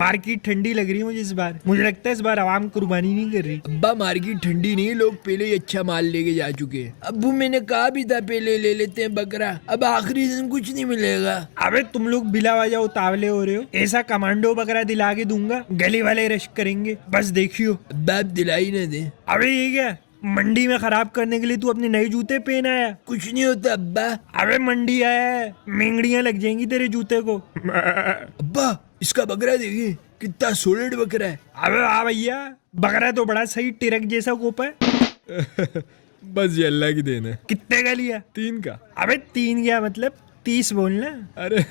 Market ठंडी लग रही है मुझे इस बार। मुझे लगता है इस बार आवाम कुर्बानी नहीं कर रही। अब्बा मार्केट ठंडी नहीं, लोग पहले ही अच्छा माल लेके जा चुके हैं। अब्बू मैंने कहा भी था पहले ले लेते हैं बकरा, अब आखिरी दिन कुछ नहीं मिलेगा। अबे तुम लोग बिला वजह उतावले हो रहे हो। ऐसा कमांडो बकरा दिला के दूंगा, गली वाले रश करेंगे, बस देखियो। अब्बा आप दिलाई न दे। अबे ये क्या, मंडी में खराब करने के लिए तू अपने नए जूते पहन आया? कुछ नहीं होता अब्बा। अबे मंडी आया है, मेंगड़ियां लग जाएंगी तेरे जूते को। अब्बा इसका बकरा देखिए कितना सॉलिड बकरा है। अबे वाह भैया, बकरा तो बड़ा सही टिरक जैसा कोप है। बस ये अल्लाह की देन है। कितने का लिया? 3 का। अबे 3 क्या मतलब 30 बोलना। अरे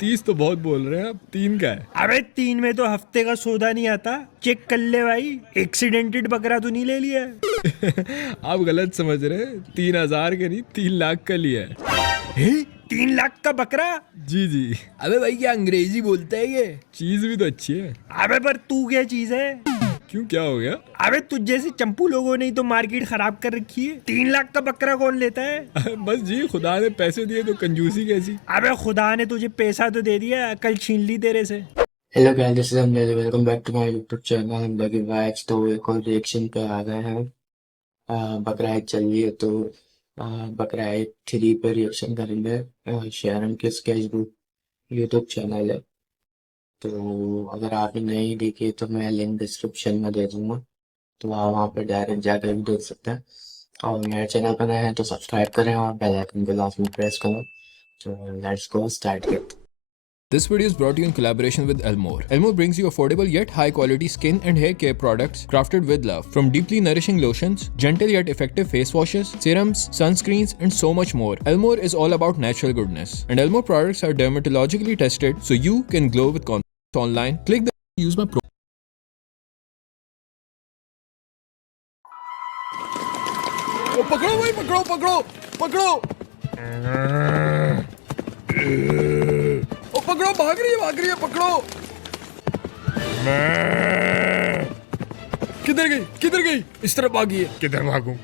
30 तो बहुत बोल रहे हैं आप, 3 का है। अबे 3 में तो हफ्ते का सौदा नहीं आता, चेक कर ले भाई, एक्सीडेंटेड बकरा तो नहीं ले लिया है? आप गलत समझ रहे हैं, 3,000 का नहीं 3 लाख का लिया है। 3 लाख का बकरा? जी जी। अबे भाई क्या अंग्रेजी बोलता है ये? चीज भी तो अच्छी है। अबे पर तू क्या चीज है? क्यों, क्या हो गया? अबे तुझ जैसे चंपू लोगों ने ही तो मार्केट खराब कर रखी है। 3 लाख का बकरा कौन लेता है? बस जी, खुदा ने पैसे दिए तो कंजूसी कैसी। अबे खुदा ने तुझे पैसा तो दे दिया, कल छीन ली तेरे से। Hello guys, this is Amjad, welcome back to my YouTube channel लगी वाइब्स। तो एक और रिएक्शन पे आ गए हैं। बकरा ईद चल रही है तो बकरा ईद 3 पे रिएक्शन करेंगे। शेयरन के स्केच बुक यूट्यूब चैनल है, तो अगर आपने नहीं देखी तो मैं लिंक डिस्क्रिप्शन में दे दूंगा, तो आप वहाँ पे डायरेक्ट जाकर भी देख सकते हैं। और मेरे चैनल पर नए हैं तो सब्सक्राइब करें और बेल आइकन को लास्ट में प्रेस करें। तो लेट्स गो स्टार्ट करते हैं। This video is brought to you in collaboration with Elmore. Elmore brings you affordable yet high quality skin and hair care products crafted with love. From deeply nourishing lotions, gentle yet effective face washes, serums, sunscreens, and so much more. Elmore is all about natural goodness. And Elmore products are dermatologically tested so you can glow with confidence. Online, click the use my pro. पकड़ो भाई, पकड़ो पकड़ो पकड़ो। ओ पकड़ो, भाग रही है पकड़ो। किधर गई? इस तरफ भागी है। किधर भागूं?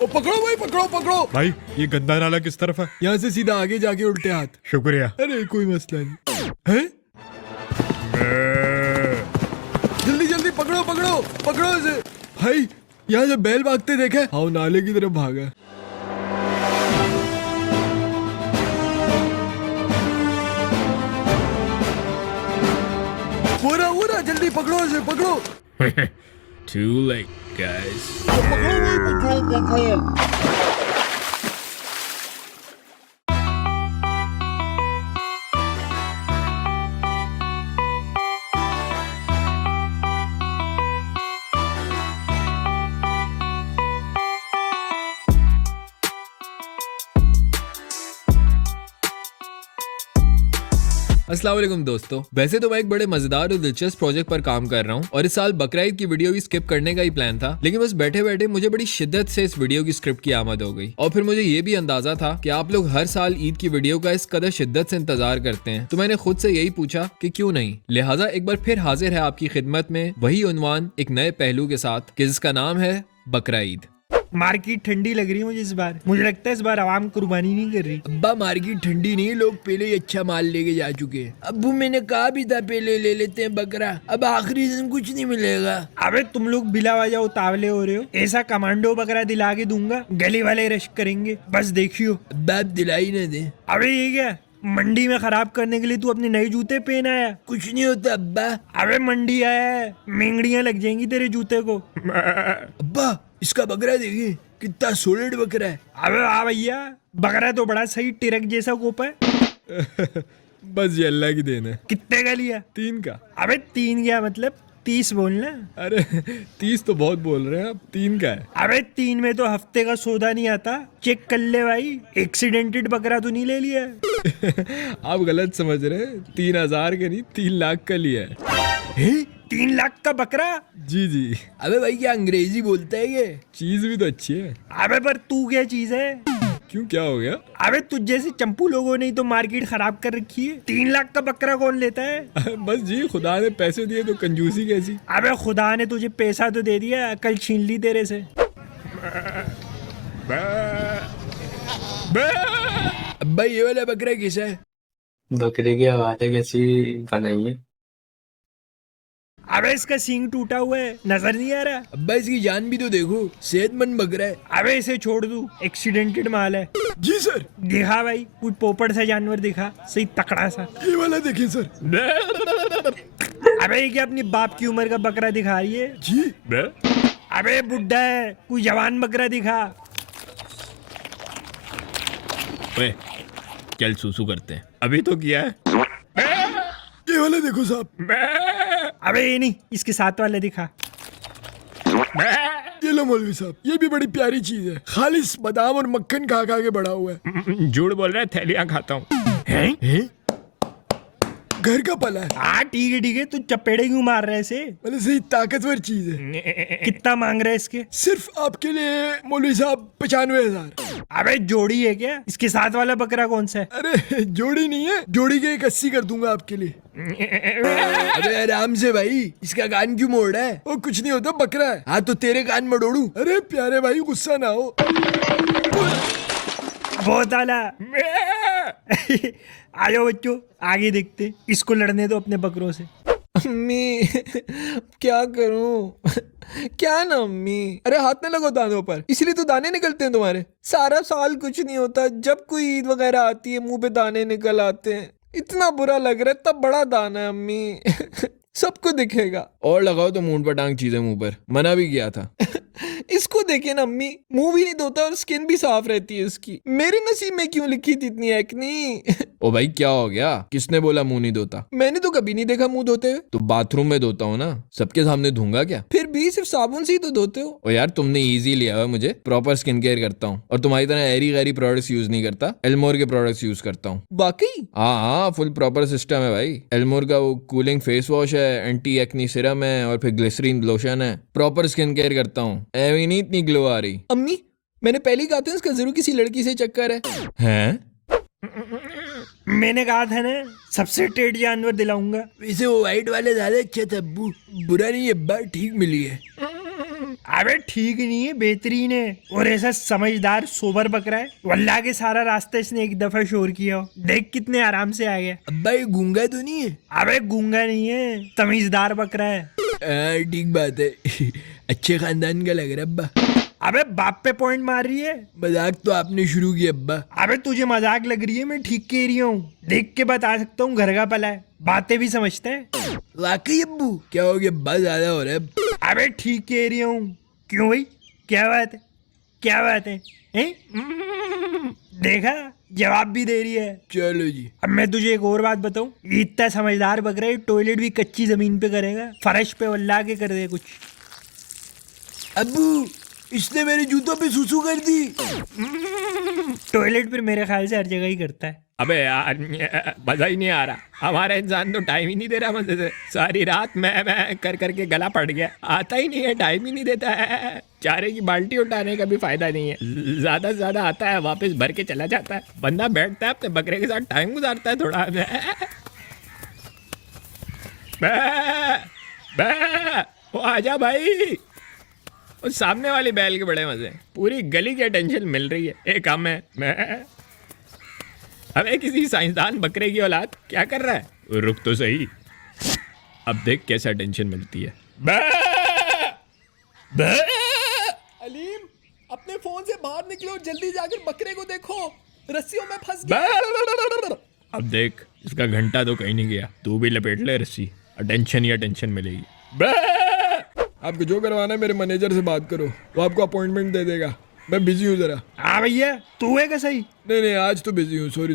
ओ पकड़ो भाई, पकड़ो। भाई ये गंदा नाला किस तरफ है? यहाँ से सीधा आगे जाके उल्टे हाथ। शुक्रिया। अरे कोई मसला नहीं है। जल्दी पकड़ो इसे। भाई यहाँ से बैल भागते देखे? हाँ, नाले की तरफ भागा। हो रहा, जल्दी पकड़ो इसे, पकड़ो। Too late, guys. पकड़ो। अस्सलाम वालेकुम दोस्तों, वैसे तो मैं एक बड़े मजेदार और दिलचस्प प्रोजेक्ट पर काम कर रहा हूँ और इस साल बकरा ईद की वीडियो भी स्किप करने का ही प्लान था, लेकिन बस बैठे बैठे मुझे बड़ी शिद्दत से इस वीडियो की स्क्रिप्ट की आमद हो गई। और फिर मुझे ये भी अंदाजा था कि आप लोग हर साल ईद की वीडियो का इस कदर शिद्दत से इंतजार करते हैं, तो मैंने खुद से यही पूछा कि क्यों नहीं। लिहाजा एक बार फिर हाजिर है आपकी खिदमत में वही उन्वान एक नए पहलू के साथ कि जिसका नाम है बकरा ईद। मार्केट ठंडी लग रही है मुझे इस बार। मुझे लगता है इस बार आवाम कुर्बानी नहीं कर रही। अब्बा मार्केट ठंडी नहीं, लोग पहले ही अच्छा माल लेके जा चुके हैं। अब्बू मैंने कहा भी था पहले ले लेते हैं बकरा, अब आखिरी दिन कुछ नहीं मिलेगा। अबे तुम लोग बिला वजह उतावले हो रहे हो। ऐसा कमांडो बकरा दिला के दूंगा, गली वाले रश करेंगे, बस देखियो। अब्बा आप दिलाई न दे। अबे ये क्या, मंडी में खराब करने के लिए तू अपने नए जूते पहन आया? कुछ नहीं होता अब्बा। अबे मंडी आया है, मेंगड़ियां लग जाएंगी तेरे जूते को। अब्बा इसका बकरा देखिए कितना सॉलिड बकरा है। अबे वाह भैया, बकरा तो बड़ा सही टिरक जैसा कोप है। बस ये अल्लाह की देन है। कितने का लिया? 3 का। अबे 3 क्या मतलब 30 बोलना। अरे 30 तो बहुत बोल रहे हैं आप, 3 का है। अबे 3 में तो हफ्ते का सौदा नहीं आता, चेक कर ले भाई, एक्सीडेंटेड बकरा तो नहीं ले लिया है? आप गलत समझ रहे हैं, 3,000 का नहीं 3 लाख का लिया है। 3 लाख का बकरा? जी जी। अबे भाई क्या अंग्रेजी बोलता है ये? चीज भी तो अच्छी है। अबे पर तू क्या चीज है? क्यों, क्या हो गया? अबे तुझ जैसे चंपू लोगों ने ही तो मार्केट खराब कर रखी है। 3 लाख का बकरा कौन लेता है? बस जी, खुदा ने पैसे दिए तो कंजूसी कैसी। अबे खुदा ने तुझे पैसा तो दे दिया, कल छीन ली तेरे से। अब्बा ये वाला बकरा किसा है? बकरे की आवाज़ कैसी बनाई है? अबे इसका सींग टूटा हुआ है, नजर नहीं आ रहा। अब्बा इसकी जान भी तो देखो, सेहतमंद बकरा है। अबे इसे छोड़ दूं, एक्सीडेंटेड माल है। जी सर। दिखा भाई, कोई पोपट सा जानवर दिखा, सही तकड़ा सा। ये वाला देखिए सर। अबे ये क्या अपनी बाप की उम्र का बकरा दिखा रही है? जी। अबे बुड्ढा है, कोई जवान बकरा दिखा। ओए, चल सूसू करते हैं। अभी तो किया है। ये वाला देखो साहब। अबे ये नहीं, इसके साथ वाले दिखा। ये लो मौलवी साहब, ये भी बड़ी प्यारी चीज है। खालिस बादाम और मक्खन खा खा के बड़ा हुआ है। झूठ बोल रहा है, थैलियां खाता हूँ। हैं? घर का पला है। हाँ ठीक है, तू चपेड़े क्यों मार रहे इसे? मतलब सही ताकतवर चीज है। कितना मांग रहे इसके? सिर्फ आपके लिए मौलवी साहब 95,000। अबे जोड़ी है क्या? इसके साथ वाला बकरा कौन सा है? अरे जोड़ी नहीं है, जोड़ी के 80 कर दूंगा आपके लिए। अबे आराम से भाई, इसका कान क्यों मोड़ रहा है? वो कुछ नहीं होता, बकरा है। हाँ तो तेरे कान मड़ोड़ू। अरे प्यारे भाई गुस्सा ना हो। बहुत आला। आ जाओ बच्चों, आगे देखते। इसको लड़ने दो अपने बकरों से। अम्मी क्या करूं? क्या ना अम्मी, अरे हाथ में लगो दानों पर, इसलिए तो दाने निकलते हैं तुम्हारे। सारा साल कुछ नहीं होता, जब कोई ईद वगैरह आती है मुंह पे दाने निकल आते हैं। इतना बुरा लग रहा है, तब बड़ा दाना है अम्मी। सबको दिखेगा। और लगाओ तो मुंह पर टांग चीजें मुंह पर, मना भी किया था। इसको देखिए ना अम्मी, मुंह भी नहीं धोता और स्किन भी साफ रहती है इसकी। मेरे नसीब में क्यों लिखी थी इतनी एक्नी? ओ भाई क्या हो गया? किसने बोला मुंह नहीं धोता? मैंने तो कभी नहीं देखा मुंह धोते हुए। तो बाथरूम में धोता हूँ ना, सबके सामने धोऊंगा क्या? फिर भी सिर्फ साबुन से ही तो धोते हो। ओ यार तुमने इजी लिया हुआ, मुझे प्रॉपर स्किन केयर करता हूँ और तुम्हारी तरह एरी गैरी प्रोडक्ट्स यूज नहीं करता। एल्मोर के प्रोडक्ट्स यूज करता हूँ। बाकी हाँ, फुल प्रॉपर सिस्टम है भाई। एल्मोर का वो कूलिंग फेस वॉश है, एंटी एक्नी सिरम है और फिर ग्लिसरीन लोशन है। प्रॉपर स्किन केयर करता हूँ, एवी नहीं इतनी ग्लो आ रही। अम्मी मैंने पहले ही कहा था इसका जरूर किसी लड़की से चक्कर है। हैं? मैंने कहा था ना, सबसे टेढ़ जानवर दिलाऊंगा। वैसे वो व्हाइट वाले ज्यादा अच्छा था अब्बू, बुरा नहीं है अब्बा, ठीक मिली है। अबे ठीक नहीं है, बेहतरीन है। और ऐसा समझदार सोबर बकरा है, वल्लाह के सारा रास्ता इसने एक दफा शोर किया हो। देख कितने आराम से आ गया। अब्बा ये गूंगा तो नहीं है? अबे गूंगा नहीं है, तमीजदार बकरा है। ठीक बात है। अच्छे खानदान का लग रहा है अब्बा। अबे बाप पे पॉइंट मार रही है। मजाक तो आपने शुरू किया अब्बा। अबे तुझे मजाक लग रही है, मैं ठीक कह रही हूँ। देख के बता सकता हूँ घर का पला है, बातें भी समझते हैं। वाकई अब्बू? क्या हो गया अब्बा, ज्यादा हो रहा है? अबे ठीक कह रही हूँ। क्यों भाई, क्या बात है? क्या बात है, हैं? देखा, जवाब भी दे रही है। चलो जी। अब मैं तुझे एक और बात बताऊं, इतना समझदार बकरा है, टॉयलेट भी कच्ची जमीन पे करेगा, फर्श पे वल्ला के कर दे कुछ। अब्बू इसने मेरे जूतों पे सुसु कर दी। टॉयलेट पर मेरे ख्याल से हर जगह ही करता है। अबे यार मजा ही नहीं आ रहा। हमारा इंसान तो टाइम ही नहीं दे रहा मजे से। सारी रात मैं कर करके गला पड़ गया। आता ही नहीं है, टाइम ही नहीं देता है। चारे की बाल्टी उठाने का भी फायदा नहीं है। ज्यादा से ज्यादा आता है, वापस भर के चला जाता है। बंदा बैठता है अपने बकरे के साथ, टाइम गुजारता है थोड़ा। वो आजा भाई। उस सामने वाली बैल के बड़े मजे, पूरी गली की अटेंशन मिल रही है। एक हम है मैं। अबे किसी साइंसदान बकरे की औलाद क्या कर रहा है? रुक तो सही, अब देख कैसे अटेंशन मिलती है। अलीम अपने फोन से बाहर निकलो, जल्दी जाकर बकरे को देखो, रस्सियों में फंस गया। अब देख, इसका घंटा तो कहीं नहीं गया। तू भी लपेट ले रस्सी, अटेंशन ही अटेंशन मिलेगी। आपको जो करवाना है मेरे मैनेजर से बात करो, वो आपको अपॉइंटमेंट दे देगा। मैं बिजी हूँ जरा। हाँ भैया, तू है क्या सही? नहीं आज तो बिजी हूँ, सॉरी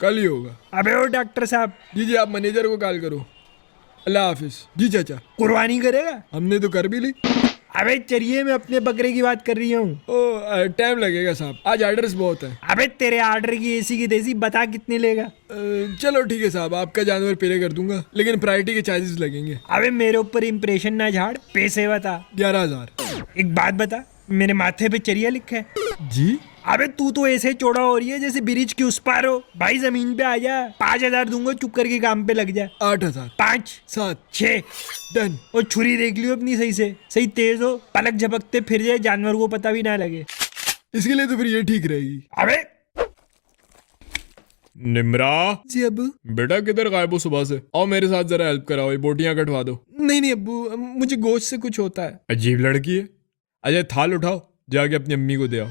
कल ही होगा। अबे ओ डॉक्टर साहब। जी आप मैनेजर को कॉल करो। अल्लाह हाफिज। जी चाचा। कुर्बानी करेगा? हमने तो कर भी ली। अबे चलिए, मैं अपने बकरे की बात कर रही हूँ। टाइम लगेगा साहब, आज ऑर्डर्स बहुत है। अबे तेरे ऑर्डर की एसी की देसी बता कितने लेगा? चलो ठीक है साहब, आपका जानवर पे कर दूंगा, लेकिन प्रायोरिटी के चार्जेस लगेंगे। अबे मेरे ऊपर इंप्रेशन ना झाड़, पैसे बता। 11,000। एक बात बता, मेरे माथे पे चरिया लिखा है? जी। अबे तू तो ऐसे चौड़ा हो रही है जैसे ब्रिज की उस पार हो। भाई जमीन पे आ जा, 5,000 दूंगा, चुप करके काम पे लग जा। 8,000। 5 7 6 डन। और छुरी देख लियो अपनी सही से, सही तेज हो, पलक झपकते फिर जाए, जानवर को पता भी ना लगे। इसके लिए तो फिर ये ठीक रहेगी। अबे निमरा जी अब बेटा किधर गायब हो सुबह से? आओ मेरे साथ जरा हेल्प कराओ, ये बोटियां कटवा दो। नहीं नहीं अब्बू, मुझे गोश्त से कुछ होता है। अजीब लड़की है। अजय थाल उठाओ, जाके अपनी अम्मी को दे आओ।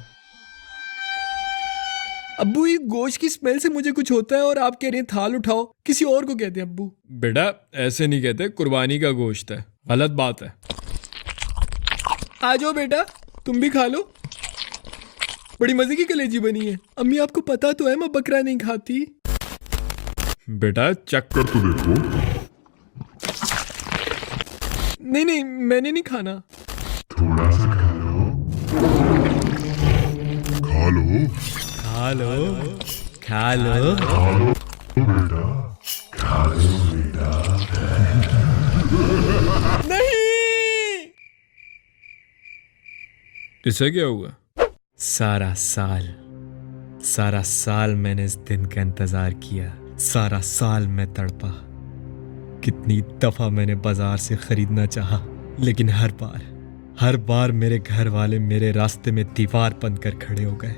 अब्बू ये गोश्त की स्मेल से मुझे कुछ होता है और आप कह रहे हैं थाल उठाओ। किसी और को कहते हैं अब्बू। बेटा ऐसे नहीं कहते, कुर्बानी का गोश्त है, गलत बात है। आ जाओ बेटा, तुम भी खा लो। बड़ी मजे की कलेजी बनी है। अम्मी आपको पता तो है मैं बकरा नहीं खाती। बेटा चक कर तो देखो। नहीं नहीं मैंने नहीं खाना। थोड़ा सा खा लो खा लो खा लो। बेटा, खा लो बेटा। नहीं। इससे क्या हुआ? सारा साल मैंने इस दिन का इंतजार किया। सारा साल मैं तड़पा। कितनी दफा मैंने बाजार से खरीदना चाहा, लेकिन हर बार मेरे घर वाले मेरे रास्ते में दीवार बनकर खड़े हो गए।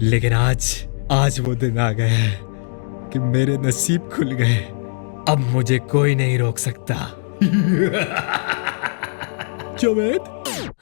लेकिन आज वो दिन आ गया है कि मेरे नसीब खुल गए। अब मुझे कोई नहीं रोक सकता। जावेद,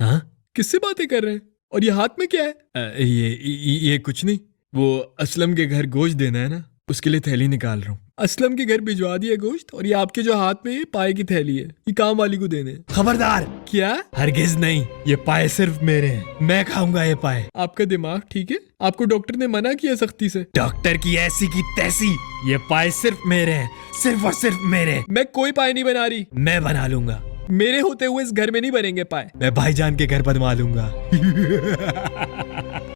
हाँ? किससे बातें कर रहे हैं? और ये हाथ में क्या है? ये कुछ नहीं। वो असलम के घर गोश्त देना है ना, उसके लिए थैली निकाल रहा हूँ। असलम के घर भिजवा दिया गोश्त, और ये आपके जो हाथ में ये पाए की थैली है, ये काम वाली को देने हैं। खबरदार! क्या? हरगिज नहीं, ये पाए सिर्फ मेरे हैं। मैं खाऊंगा ये पाए। आपका दिमाग ठीक है? आपको डॉक्टर ने मना किया सख्ती से। डॉक्टर की ऐसी की तैसी, ये पाए सिर्फ मेरे हैं, सिर्फ और सिर्फ मेरे। मैं कोई पाए नहीं बना रही। मैं बना लूंगा। मेरे होते हुए इस घर में नहीं बनेंगे पाए। मैं भाईजान के घर बनवा लूंगा।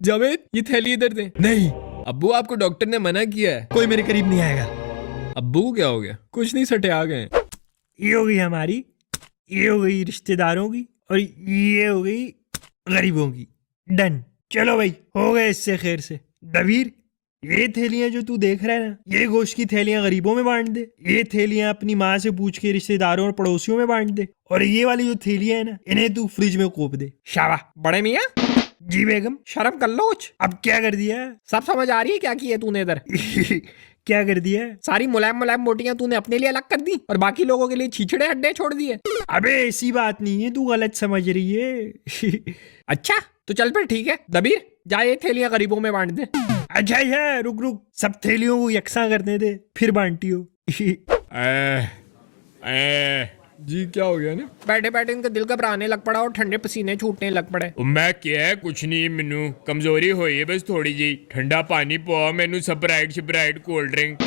जावेद, ये थैली इधर दे। नहीं, अब्बू आपको डॉक्टर ने मना किया है। कोई मेरे करीब नहीं आएगा। अब्बू को क्या हो गया? कुछ नहीं, सटे आ गए। ये हो गई हमारी, ये हो गई रिश्तेदारों की, और ये हो गई गरीबों की। डन। चलो भाई, हो गए इससे खैर से। दबीर, ये थैलियां जो तू देख रहा है ना, ये गोश्त की थैलियां गरीबों में बांट दे। ये थैलियां अपनी माँ से पूछ के रिश्तेदारों और पड़ोसियों में बांट दे। और ये वाली जो थैलियां है ना, इन्हें तू फ्रिज में कोप दे। शाबाश बड़े मियाँ, जी बेगम। शर्म कर लो कुछ। अब क्या कर दिया? सब समझ आ रही है क्या किया तूने इधर। क्या कर दिया? सारी मुलायम मुलायम मोटियां तूने अपने लिए अलग कर दी और बाकी लोगों के लिए छीछड़े अड्डे छोड़ दिए। अबे ऐसी बात नहीं है, तू गलत समझ रही है। अच्छा तो चल फिर ठीक है, दबीर जा ये थैलियां गरीबों में बांट दे। अच्छा, रुक, सब थैलियों को यकसा करने दे, फिर बांटियो। जी क्या हो गया ना? बैठे बैठे इनका दिल घबराने लग पड़ा और ठंडे पसीने छूटने लग पड़े। मैं क्या है कुछ नहीं, मैनू कमजोरी हुई है बस थोड़ी जी। ठंडा पानी पाओ मैनू, स्प्राइट कोल्ड ड्रिंक।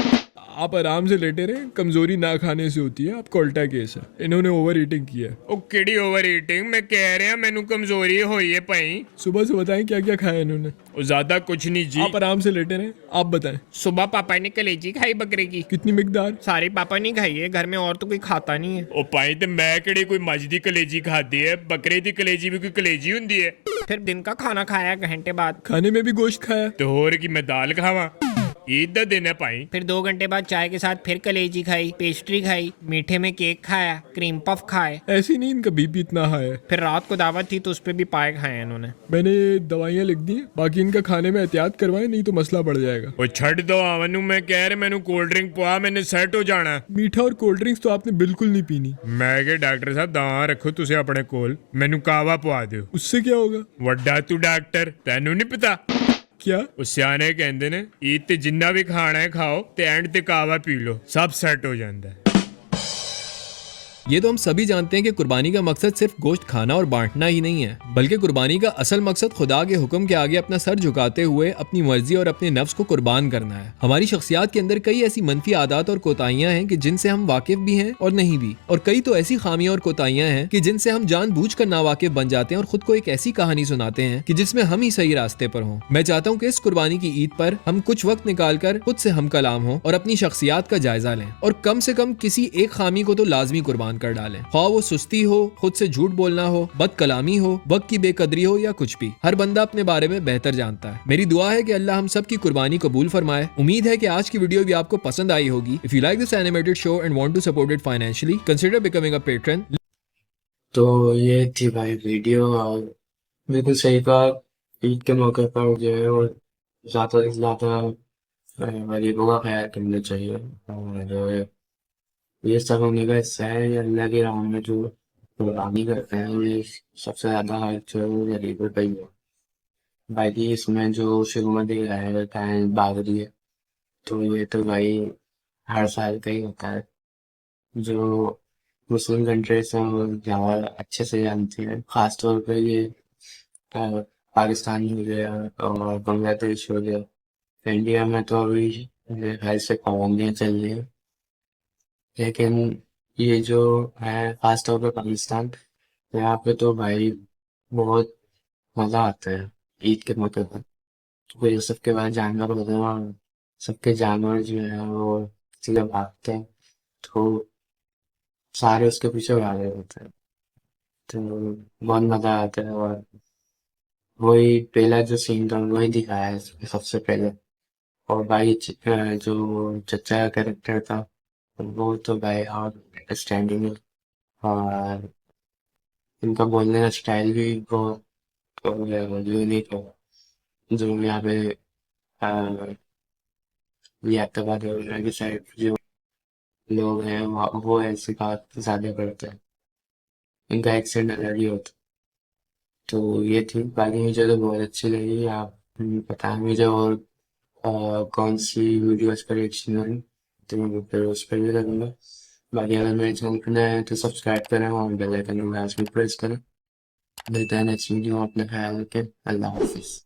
आप आराम से लेटे रहे, कमजोरी ना खाने से होती है। आपको उल्टा केस है, इन्होंने ओवर ईटिंग किया है। ओ केड़ी ओवर ईटिंग, मैं कह रहा मैनू कमजोरी हुई है भाई। सुबह से बताएं क्या क्या खाया इन्होंने। ओ ज्यादा कुछ नहीं जी। आप आराम से लेटे रहे, आप बताएं। सुबह पापा ने कलेजी खाई बकरे की। कितनी मिकदार? सारी पापा ने खाई है, घर में और तो कोई खाता नहीं है। ओ भाई ते मैं केड़ी कोई मज दी कलेजी खादी है, बकरे दी कलेजी भी कोई कलेजी हुंदी है। फिर दिन का खाना खाया घंटे बाद। खाने में भी गोश्त खाया? तो होर की मैं दाल खावा, ईद दा दिन है भाई। फिर 2 घंटे बाद चाय के साथ फिर कलेजी खाई, पेस्ट्री खाई, मीठे में केक खाया, क्रीम पफ खाए। ऐसी नहीं, इनका बीपी इतना हाई है। फिर रात को दावत थी तो उस पर भी पाए खाए इन्होंने। मैंने दवाइयाँ लिख दी हैं, बाकी इनका खाने में एहतियात करवाएं, नहीं तो मसला बढ़ जाएगा। ओ छड़ दो आवनू, मैं कह रहा मैनू कोल्ड ड्रिंक पवा, मैंने सेट हो जाना। मीठा और कोल्ड ड्रिंक्स तो आपने बिल्कुल नहीं पीनी। मैं के डॉक्टर साहब दां रखो तुसे अपने कोल, मैनू कावा पवा दो। उससे क्या होगा? वड्डा तू डॉक्टर, तेनू नहीं पता? क्या? ਉਹ ਸਿਆਣੇ ਕਹਿੰਦੇ ਨੇ ਈਦ ਤੇ ਜਿੰਨਾ ਵੀ ਖਾਣਾ ਹੈ ਖਾਓ ਤੇ ਐਂਡ ਤੇ ਕਾਵਾ ਪੀ ਲਓ, ਸਭ ਸੈੱਟ ਹੋ ਜਾਂਦਾ ਹੈ। ये तो हम सभी जानते हैं कि कुर्बानी का मकसद सिर्फ गोश्त खाना और बांटना ही नहीं है, बल्कि कुर्बानी का असल मकसद खुदा के हुक्म के आगे अपना सर झुकाते हुए अपनी मर्जी और अपने नफ्स को कुर्बान करना है। हमारी शख्सियात के अंदर कई ऐसी मनफी आदत और कोताहियां हैं कि जिनसे हम वाकिफ भी हैं और नहीं भी, और कई तो ऐसी खामियां और कोताहियां हैं कि जिनसे हम जानबूझकर नावाकिफ बन जाते हैं और खुद को एक ऐसी कहानी सुनाते हैं कि जिसमें हम ही सही रास्ते पर हों। मैं चाहता हूँ कि इस कुर्बानी की ईद पर हम कुछ वक्त निकालकर खुद से हम कलाम हों और अपनी शख्सियात का जायजा लें, और कम से कम किसी एक खामी को तो लाजमी कुर्बान कर डालें। ख्वाह वो सुस्ती हो, खुद से झूठ बोलना हो, बद कलामी हो, वक्त की बेकदरी हो, या कुछ भी। हर बंदा अपने बारे में बेहतर जानता है। मेरी दुआ है कि अल्लाह हम सब की कुर्बानी कबूल फरमाए। उम्मीद है कि आज की वीडियो भी आपको पसंद आई होगी। If you like this animated show and want to support it financially, consider becoming a patron. तो ये थी भाई वीडियो, और बिल्कुल सही कहा। ईद के मौके पर जो है वो ज़्यादा से ज़्यादा गरीबों का ख्याल करना चाहिए, और ये सब होने का हिस्सा है। ये अल्लाह के राह में जो कुर्बानी करते हैं, ये सबसे ज्यादा हक जो है वो गरीबों का ही है। बाकी इसमें जो शुरू में दिखाया जाता है बागरी है, तो ये तो भाई हर साल का ही होता है। जो मुस्लिम कंट्रीज हैं वो ज़्यादा अच्छे से जानती हैं, खासतौर पे ये पाकिस्तान हो गया और बांग्लादेश हो गया। इंडिया में तो अभी मेरे ख्याल से पाबंदियाँ चल रही हैं, लेकिन ये जो है खासतौर पे पाकिस्तान, यहाँ पे तो भाई बहुत मज़ा आता है ईद के मौके पर। तो ये सबके पास जानवर होते हैं और सबके जानवर जो है वो सीधे भागते हैं, तो सारे उसके पीछे भागे होते हैं। तो बहुत मज़ा आता है। और वही पहला जो सीन था वही दिखाया है इसमें सबसे पहले। और भाई जो चचा का कैरेक्टर था वो तो भाई और अंडरस्टैंडिंग है। और इनका बोलने का स्टाइल भी बहुत यूनिक है। जो यहाँ पे लियाकत वगैरह की साइड जो लोग हैं वो ऐसी बात ज़्यादा करते हैं, इनका एक्सेंट अलग ही होता है। तो ये थी, बाकी मुझे तो बहुत अच्छी लगी। आप बताएं मुझे और कौन सी वीडियोस पर रिएक्शन करूँ, तो मैं फिर उस पर भी करूँगा। बाकी अगर मेरे चैनल पर नए हैं तो सब्सक्राइब करें और बेल आइकन को लाजमी प्रेस करें। मिलते हैं नेक्स्ट वीडियो में, अपना ख्याल रखें। अल्लाह हाफिज़।